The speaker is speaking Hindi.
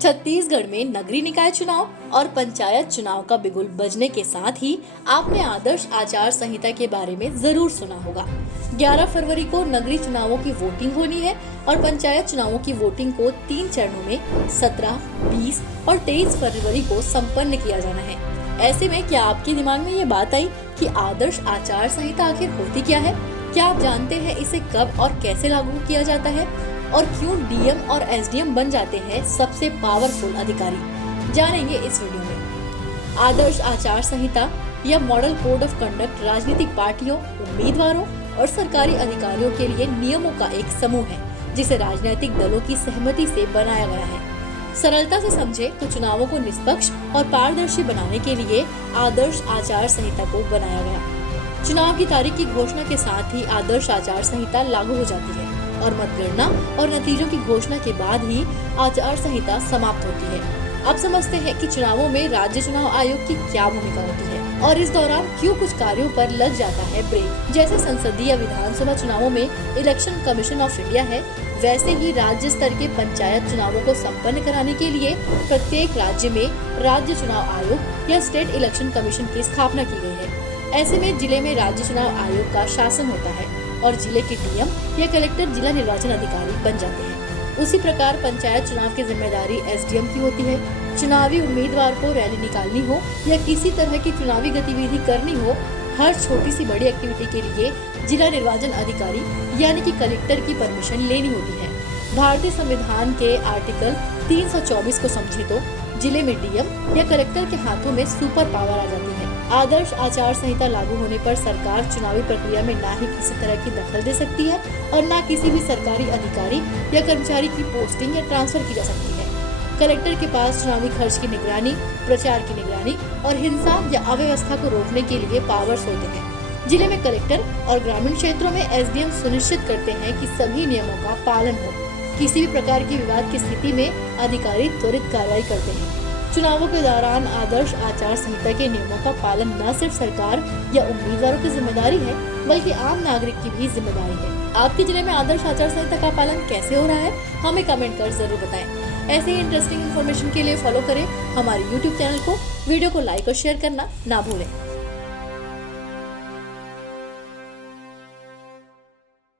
छत्तीसगढ़ में नगरीय निकाय चुनाव और पंचायत चुनाव का बिगुल बजने के साथ ही आपने आदर्श आचार संहिता के बारे में जरूर सुना होगा। 11 फरवरी को नगरीय चुनावों की वोटिंग होनी है और पंचायत चुनावों की वोटिंग को 3 चरणों में 17, 20 और 23 फरवरी को संपन्न किया जाना है। ऐसे में क्या आपके दिमाग में ये बात आई कि आदर्श आचार संहिता आखिर होती क्या है? क्या आप जानते हैं इसे कब और कैसे लागू किया जाता है और क्यों डीएम और एसडीएम बन जाते हैं सबसे पावरफुल अधिकारी? जानेंगे इस वीडियो में। आदर्श आचार संहिता या मॉडल कोड ऑफ कंडक्ट राजनीतिक पार्टियों, उम्मीदवारों और सरकारी अधिकारियों के लिए नियमों का एक समूह है जिसे राजनीतिक दलों की सहमति से बनाया गया है। सरलता से समझे तो चुनावों को निष्पक्ष और पारदर्शी बनाने के लिए आदर्श आचार संहिता को बनाया गया। चुनाव की तारीख की घोषणा के साथ ही आदर्श आचार संहिता लागू हो जाती है और मतगणना और नतीजों की घोषणा के बाद ही आचार संहिता समाप्त होती है। अब समझते हैं कि चुनावों में राज्य चुनाव आयोग की क्या भूमिका होती है और इस दौरान क्यों कुछ कार्यों पर लग जाता है ब्रेक। जैसे संसदीय विधानसभा चुनावों में इलेक्शन कमीशन ऑफ इंडिया है, वैसे ही राज्य स्तर के पंचायत चुनावों को संपन्न कराने के लिए प्रत्येक राज्य में राज्य चुनाव आयोग या स्टेट इलेक्शन कमीशन की स्थापना की गई है। ऐसे में जिले में राज्य चुनाव आयोग का शासन होता है और जिले के डीएम या कलेक्टर जिला निर्वाचन अधिकारी बन जाते हैं। उसी प्रकार पंचायत चुनाव की जिम्मेदारी एसडीएम की होती है। चुनावी उम्मीदवार को रैली निकालनी हो या किसी तरह की चुनावी गतिविधि करनी हो, हर छोटी सी बड़ी एक्टिविटी के लिए जिला निर्वाचन अधिकारी यानी कि कलेक्टर की परमिशन लेनी होती है। भारतीय संविधान के आर्टिकल 324 को समझे तो जिले में डीएम या कलेक्टर के हाथों में सुपर पावर आ जाती है। आदर्श आचार संहिता लागू होने पर सरकार चुनावी प्रक्रिया में ना ही किसी तरह की दखल दे सकती है और ना किसी भी सरकारी अधिकारी या कर्मचारी की पोस्टिंग या ट्रांसफर की जा सकती है। कलेक्टर के पास चुनावी खर्च की निगरानी, प्रचार की निगरानी और हिंसा या अव्यवस्था को रोकने के लिए पावर्स होते हैं। जिले में कलेक्टर और ग्रामीण क्षेत्रों में एसडीएम सुनिश्चित करते हैं कि सभी नियमों का पालन हो। किसी भी प्रकार की विवाद की स्थिति में अधिकारी त्वरित कार्रवाई करते हैं। चुनावों के दौरान आदर्श आचार संहिता के नियमों का पालन न सिर्फ सरकार या उम्मीदवारों की जिम्मेदारी है, बल्कि आम नागरिक की भी जिम्मेदारी है। आपके जिले में आदर्श आचार संहिता का पालन कैसे हो रहा है, हमें कमेंट कर जरूर बताएं। ऐसे ही इंटरेस्टिंग इन्फॉर्मेशन के लिए फॉलो करें हमारे YouTube चैनल को। वीडियो को लाइक और शेयर करना ना भूलें।